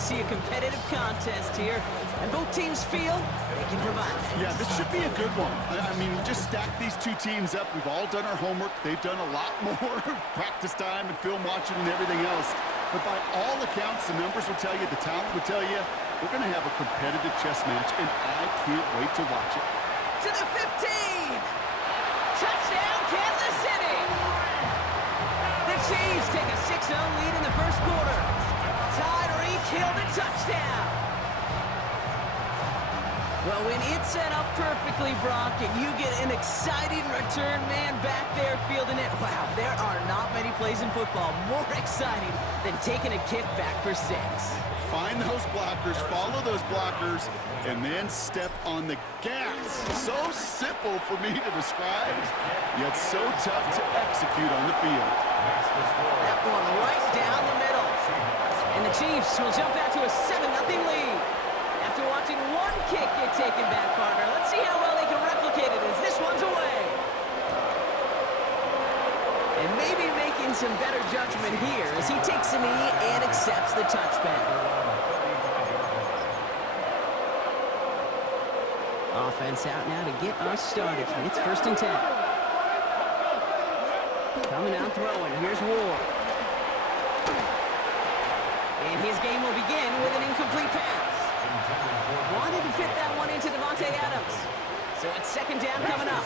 you see a competitive contest here, and both teams feel they can provide that. Yeah, this should be a good one. I mean, we just stacked these two teams up. We've all done our homework. They've done a lot more practice time and film watching and everything else. But by all accounts, the numbers will tell you, the talent will tell you, we're going to have a competitive chess match, and I can't wait to watch it. To the 15! Touchdown, Kansas City! The Chiefs take a 6-0 lead in the first quarter. Tyreek Hill to touchdown. Well, when it's set up perfectly, Brock, and you get an exciting return man back there fielding it, wow, there are not many plays in football more exciting than taking a kick back for 6. Find those blockers, follow those blockers, and then step on the gas. So simple for me to describe, yet so tough to execute on the field. That one right down the middle. And the Chiefs will jump out to a 7-0 lead. After watching one kick get taken back, partner, let's see how well they can replicate it as this one's away. And maybe making some better judgment here as he takes a knee and accepts the touchback. Offense out now to get us started. It's 1st and 10. Coming out throwing. Here's Ward. And his game will begin with an incomplete pass. Wanted to fit that one into Devontae Adams. So it's 2nd down coming up.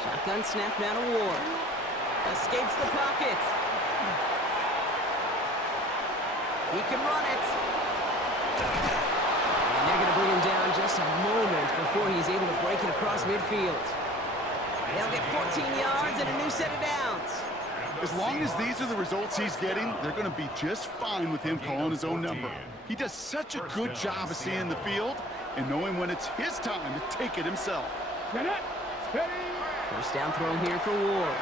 Shotgun snap now to Ward. Escapes the pocket. He can run it. And they're going to bring him down just a moment before he's able to break it across midfield. They'll get 14 yards and a new set of downs. As long as these are the results he's getting, they're going to be just fine with him calling his own number. He does such a good job of seeing the field and knowing when it's his time to take it himself. First down throw here for Ward.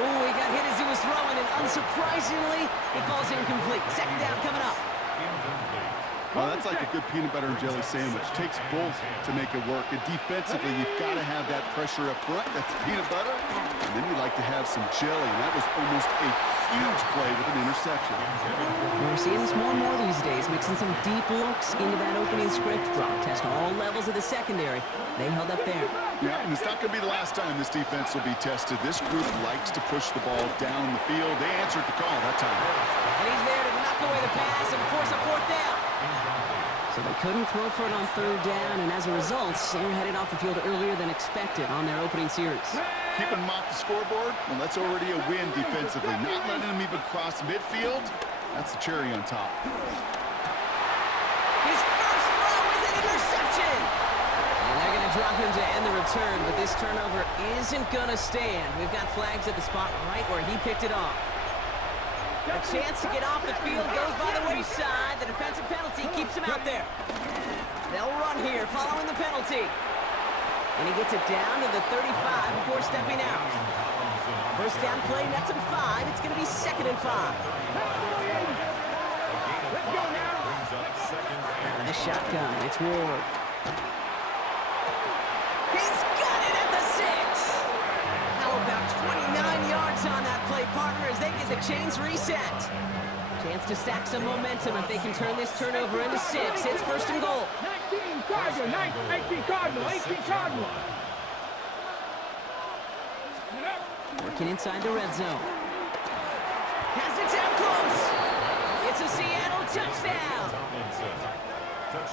Ooh, he got hit as he was throwing, and unsurprisingly, it falls incomplete. 2nd down coming up. Well, that's like a good peanut butter and jelly sandwich. Takes both to make it work. And defensively, you've got to have that pressure up front. That's peanut butter. And then you like to have some jelly. And that was almost a huge play with an interception. We're seeing this more and more these days, mixing some deep looks into that opening script. Brock test all levels of the secondary. They held up there. Yeah, and it's not going to be the last time this defense will be tested. This group likes to push the ball down the field. They answered the call that time. And he's there to knock away the pass and force a 4th down. So they couldn't throw for it on 3rd down, and as a result, they're headed off the field earlier than expected on their opening series. Keeping them off the scoreboard, well, that's already a win defensively. Not letting them even cross midfield, that's the cherry on top. His first throw is an interception! And they're going to drop him to end the return, but this turnover isn't going to stand. We've got flags at the spot right where he picked it off. A chance to get off the field goes by the wayside. The defensive penalty keeps him out there. They'll run here following the penalty. And he gets it down to the 35 before stepping out. First down play, nets him 5. It's going to be 2nd and 5. Out of the shotgun, it's Ward. He's got it at the 6. How about 29 yards on that play, partner, as they get the chains reset. Chance to stack some momentum if they can turn this turnover into 6. It's 1st and goal. 19 Cardinal. Working inside the red zone. Has it down close. It's a Seattle touchdown.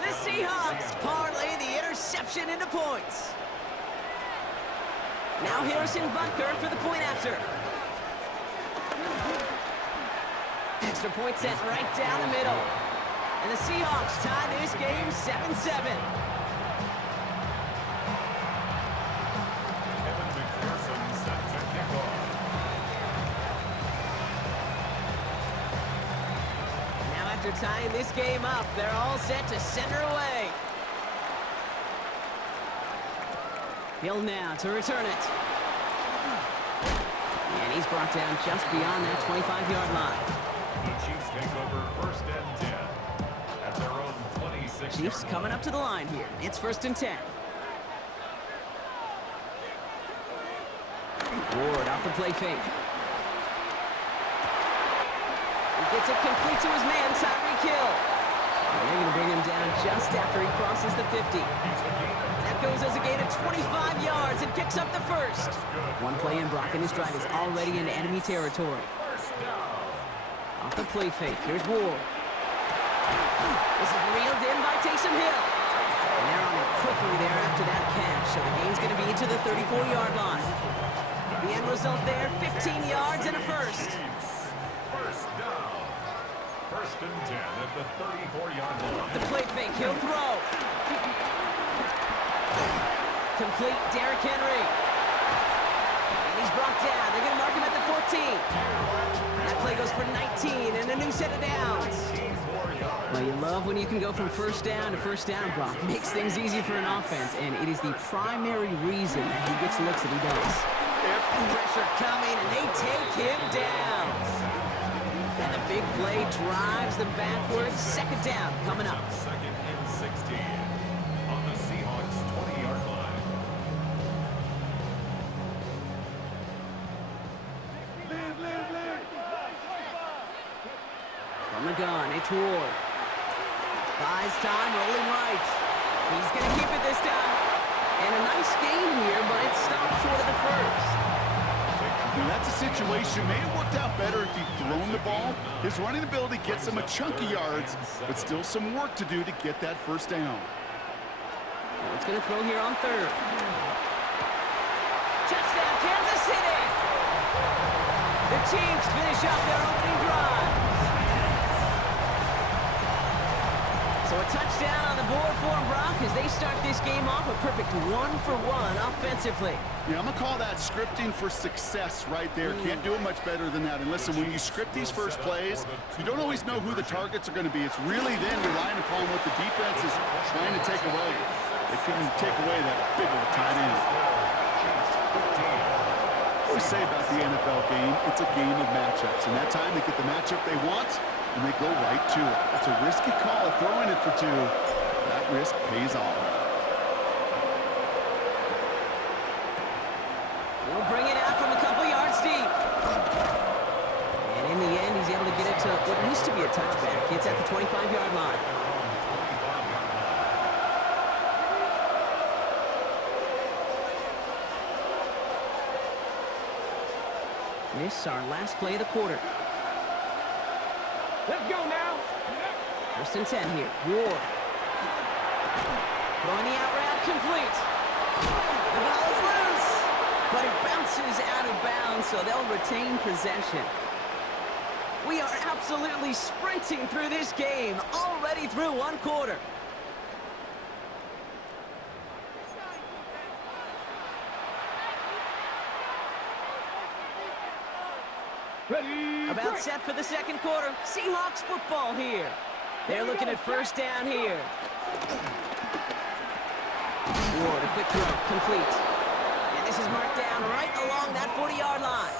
The Seahawks parlay the interception into points. Now Harrison Butker for the point after. Extra point set right down the middle. And the Seahawks tie this game 7-7. Now after tying this game up, they're all set to center away. Hill now to return it. And he's brought down just beyond that 25-yard line. The Chiefs take over 1st and 10 at their own 26. Chiefs coming up to the line here. It's 1st and 10. Ward off the play fake. Gets it complete to his man, Tyreek Hill. And they're going to bring him down just after he crosses the 50. That goes as a gain of 25 yards and picks up the first. One play in, Brock, and his drive is already into enemy territory. Off the play fake, here's Ward. This is reeled in by Taysom Hill. And they're on it quickly there after that catch. So the gain's going to be into the 34-yard line. The end result there, 15 yards and a first. First down. First and 10 at the 34-yard line. The play fake, he'll throw. Complete, Derrick Henry. And he's brought down. They're going to mark him at the 14. That play goes for 19 and a new set of downs. Well, you love when you can go from first down to first down, Brock. Makes things easy for an offense, and it is the primary reason that he gets the looks that he does. Pressure coming, and they take him down. And the big play drives them backwards. Second down coming up. Second and 16 on the Seahawks' 20-yard line. From the gun, it's Ward. Buys time, rolling right. He's going to keep it this time. And a nice game here, but it stopped short of the first. And that's a situation may have worked out better if he'd thrown the ball. His running ability gets him a chunk of yards, but still some work to do to get that first down. It's going to throw here on third. Touchdown, Kansas City! The Chiefs finish up their opening drive. So a touchdown on the board for them, Brock, as they start this game off a perfect 1-for-1 offensively. Yeah, I'm going to call that scripting for success right there. Can't do it much better than that. And listen, when you script these first plays, you don't always know who the targets are going to be. It's really then relying upon what the defense is trying to take away. They couldn't take away that big of a tight end. What we say about the NFL game, it's a game of matchups. And that time they get the matchup they want, and they go right to it. It's a risky call of throwing it for two. That risk pays off. He'll bring it out from a couple yards deep. And in the end, he's able to get it to what used to be a touchback. It's at the 25-yard line. This is our last play of the quarter. Let's go now. First and 10 here. Ward. Throwing the out route complete. The ball is loose, but it bounces out of bounds, so they'll retain possession. We are absolutely sprinting through this game, already through one quarter. Ready. About set for the second quarter. Seahawks football here. They're looking at first down here. Ward, a quick throw, complete. And this is marked down right along that 40-yard line.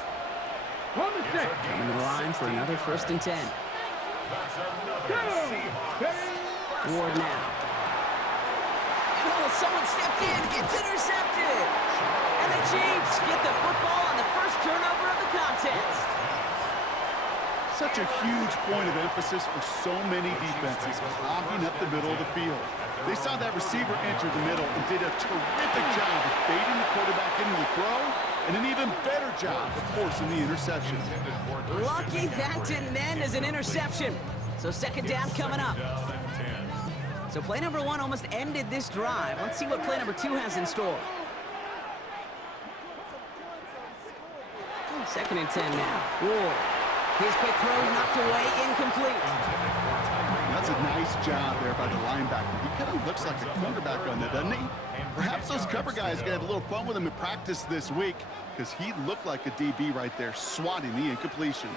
On the set. Coming to the line for another first and 10. Ward now. And someone stepped in. It's intercepted. And the Chiefs get the football on the first turnover of the contest. Such a huge point of emphasis for so many defenses, clogging up the middle of the field. They saw that receiver enter the middle and did a terrific job of baiting the quarterback into the throw, and an even better job of forcing the interception. Lucky that didn't end as an interception. So second down coming up. So play number one almost ended this drive. Let's see what play number two has in store. Second and 10 now. Ward. His quick throw knocked away, incomplete. That's a nice job there by the linebacker. He kind of looks like a quarterback on that, doesn't he? Perhaps those cover guys are going to have a little fun with him in practice this week, because he looked like a DB right there, swatting the incompletion.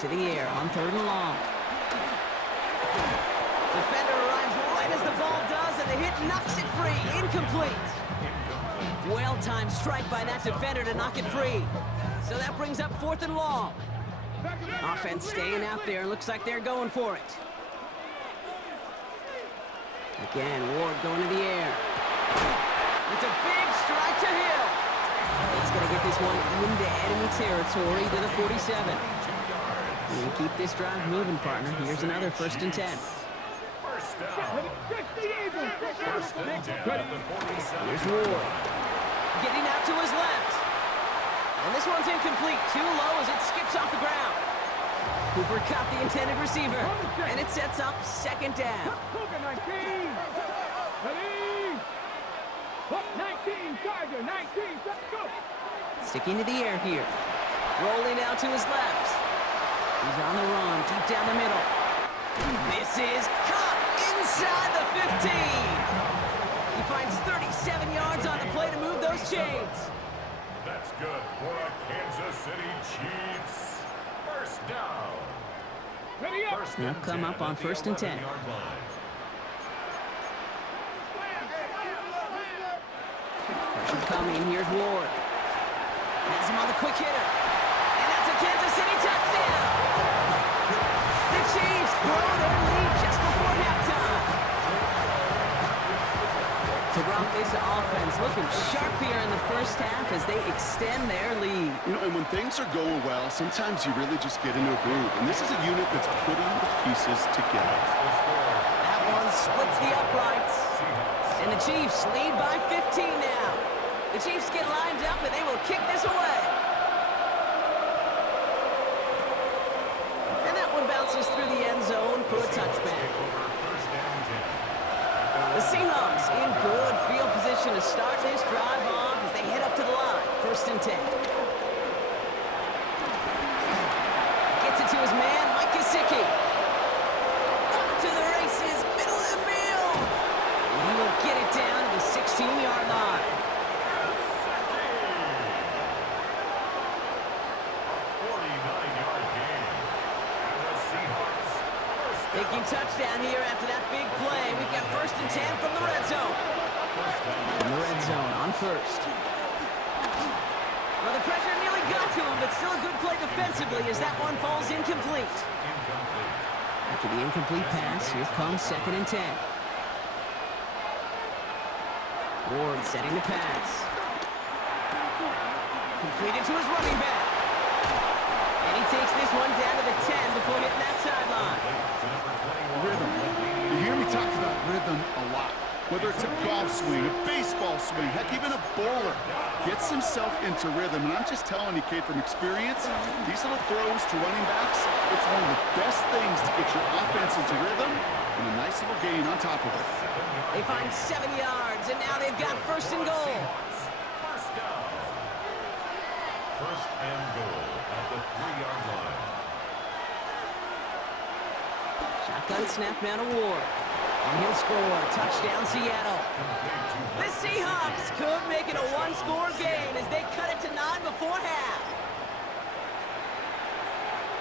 To the air on third and long. Defender arrives right as the ball does, and the hit knocks it free. Incomplete. Well-timed strike by that defender to knock it free. So that brings up fourth and long. Offense staying out there. Looks like they're going for it. Again, Ward going to the air. It's a big strike to Hill. He's going to get this one into enemy territory to the 47. We keep this drive moving, partner. Here's another 1st and 10. First down. First and 10 at the 47. Here's Ward. Getting out to his left. And this one's incomplete. Too low as it skips off the ground. Cooper caught the intended receiver. And it sets up 2nd down. 19. Ready. 19. Tiger. 19. Let's go. Sticking to the air here. Rolling out to his left. He's on the run, deep down the middle. This is caught inside the 15. He finds 37 yards on the play to move those chains. That's good for a Kansas City Chiefs. First down. Ready up. First They'll and come 10 up on at the 1st and 10. 11-yard line. Pressure coming, here's Ward. Has him on the quick hitter. And that's a Kansas City touchdown. The Chiefs grow their lead just before halftime. To rock this offense, looking sharp here in the 1st half as they extend their lead. You know, and when things are going well, sometimes you really just get into a groove. And this is a unit that's putting the pieces together. That one splits the uprights. And the Chiefs lead by 15 now. The Chiefs get lined up and they will kick this away. And that one bounces through the end zone for a touchback. The Seahawks in good field position to start this drive off as they head up to the line. 1st and 10. Gets it to his man, Mike Gesicki. Up to the races, middle of the field. And he will get it down to the 16-yard line. 49-yard gain. And the Seahawks first down. Taking touchdown here after that big play. We've got 1st and 10 from the red zone. From the red zone on 1st. Well, the pressure nearly got to him, but still a good play defensively as that one falls incomplete. After the incomplete pass, here comes 2nd and 10. Ward setting the pass. Completed to his running back. And he takes this one down to the 10 before hitting that sideline. Rhythm. You hear me talk about rhythm a lot. Whether it's a golf swing, a baseball swing, heck, even a bowler gets himself into rhythm. And I'm just telling you, Kate, from experience, these little throws to running backs, it's one of the best things to get your offense into rhythm and a nice little gain on top of it. They find 7 yards, and now they've got 1st and goal. First down. 1st and goal at the 3-yard line. Shotgun snap now to Ward. And he'll score. Touchdown, Seattle. The Seahawks could make it a one-score game as they cut it to 9 before half.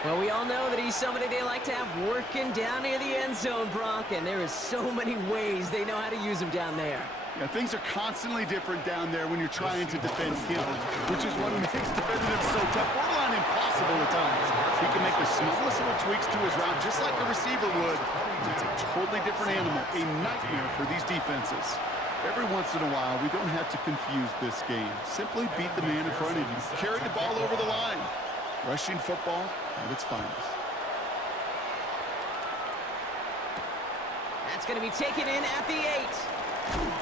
Well, we all know that he's somebody they like to have working down near the end zone, Brock, and there is so many ways they know how to use him down there. Yeah, things are constantly different down there when you're trying to defend him, which is what makes defending him so tough, borderline impossible at times. He can make the smallest little tweaks to his route, just like a receiver would. It's a totally different animal, a nightmare for these defenses. Every once in a while, we don't have to confuse this game. Simply beat the man in front of you. Carry the ball over the line. Rushing football at its finest. That's going to be taken in at the 8.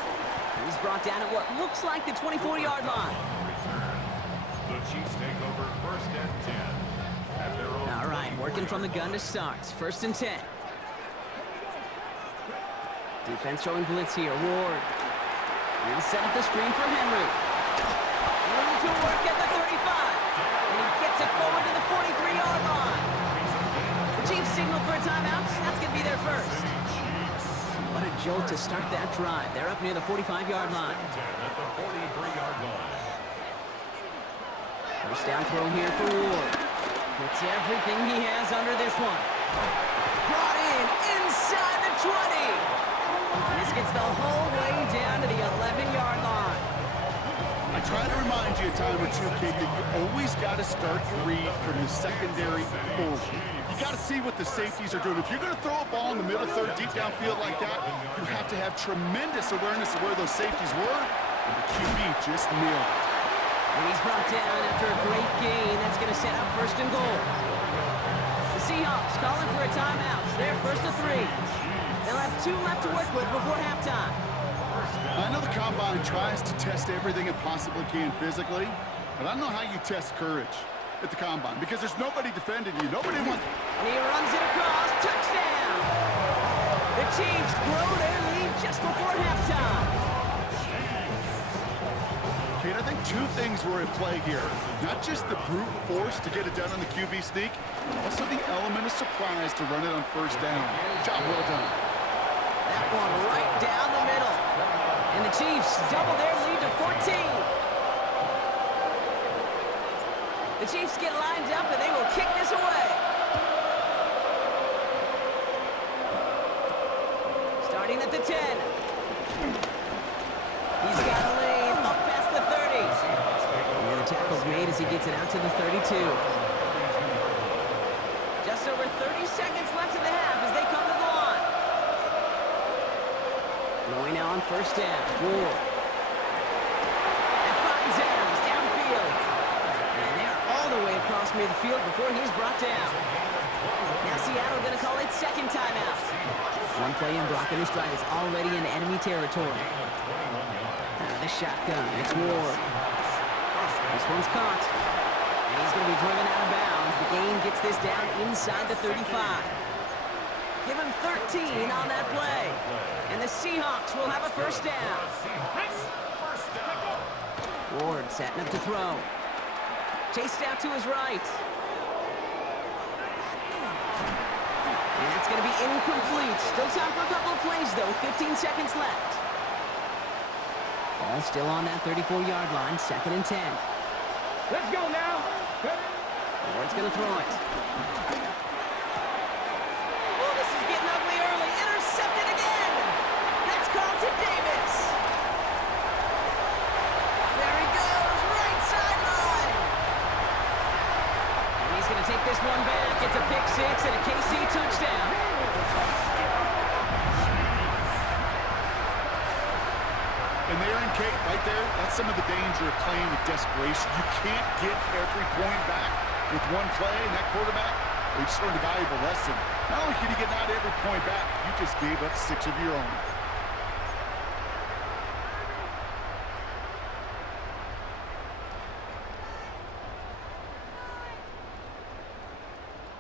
He's brought down at what looks like the 24-yard line. The Chiefs take over 1st and 10. At their own All right, working from the gun to start. 1st and 10. Defense showing blitz here. Ward. He'll set up the screen for Henry. Room to work at the 35. And he gets it forward to the 43-yard line. The Chiefs signal for a timeout. That's going to be their first. What a jolt to start that drive. They're up near the 45-yard line. At the 43-yard line. First down throw here for Ward. Puts everything he has under this one. Brought in inside the 20. And this gets the whole way down to the 11-yard line. I try to remind you a time or two, Kate, that you always got to start your read from the secondary forward. You got to see what the safeties are doing. If you're going to throw a ball in the middle third, deep downfield like that, you have to have tremendous awareness of where those safeties were, and the QB just nailed it. And he's brought down after a great gain. That's going to set up first and goal. The Seahawks calling for a timeout. They're first to 3. They'll have 2 left to work with before halftime. I know the Combine tries to test everything it possibly can physically, but I don't know how you test courage at the Combine because there's nobody defending you. Nobody wants... And he runs it across. Touchdown! The Chiefs grow their lead just before halftime. Kate, I think 2 things were at play here. Not just the brute force to get it done on the QB sneak, also the element of surprise to run it on first down. Job well done. That one right down the middle. And the Chiefs double their lead to 14. The Chiefs get lined up and they will kick this away. Starting at the 10. He's got a lead up past the 30. And the tackle's made as he gets it out to the 32. Just over 30 seconds left in the half as they come to the line. Going now on first down. Ward. That finds Adams downfield. And they're all the way across midfield before he's brought down. Now Seattle going to call it second timeout. One play in blocking this drive is already in enemy territory. The shotgun. It's Ward. This one's caught. And he's going to be driven out of bounds. The gain gets this down inside the 35. Give him 13 on that play. And the Seahawks will have a first down. Ward setting up to throw. Chased out to his right. And that's going to be incomplete. Still time for a couple of plays, though. 15 seconds left. Ball still on that 34-yard line. Second and 10. Let's go now. Ward's going to throw it. Oh, this is getting ugly early. Intercepted again. That's Carlton Davis. There he goes. Right sideline. And he's going to take this one back. It's a pick 6 and a KC touchdown. And there in Kate, right there, that's some of the danger of playing with desperation. You can't get every point back with one play, and that quarterback, they just learned a valuable lesson. Not only can you get not every point back, you just gave up 6 of your own.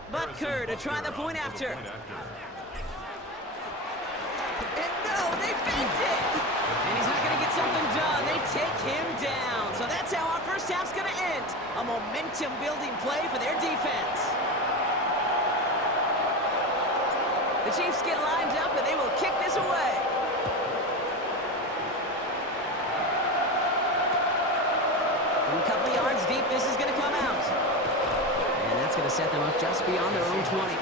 Butker to try the point after. And no, they faked it! And he's not going to get something done. They take him down. So that's how our first half's going to end. A momentum-building play for their defense. The Chiefs get lined up, and they will kick this away. From a couple of yards deep, this is going to come out. And that's going to set them up just beyond their own 20.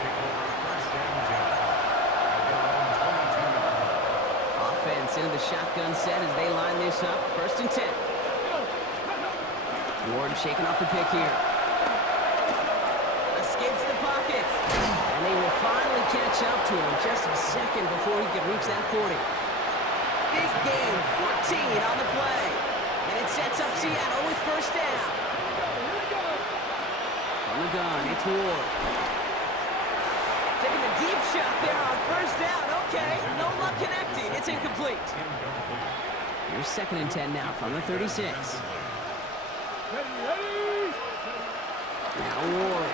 Into the shotgun set as they line this up. First and 10. Ward shaking off the pick here. Escapes the pocket. And they will finally catch up to him just a second before he could reach that 40. Big gain, 14 on the play. And it sets up Seattle with first down. From the gun, it's Ward. Taking the deep shot there on first down. Okay, no luck connecting. It's incomplete. Here's second and 10 now from the 36. Now Ward.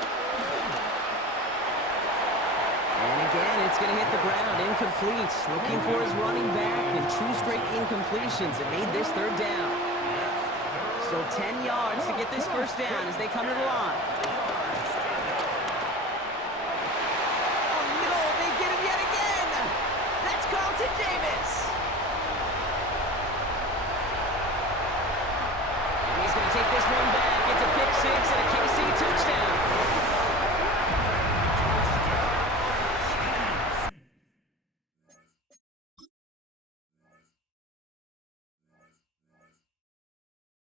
And again, it's going to hit the ground. Incomplete. Looking for his running back, and 2 straight incompletions. It made this third down. Still 10 yards to get this first down as they come to the line.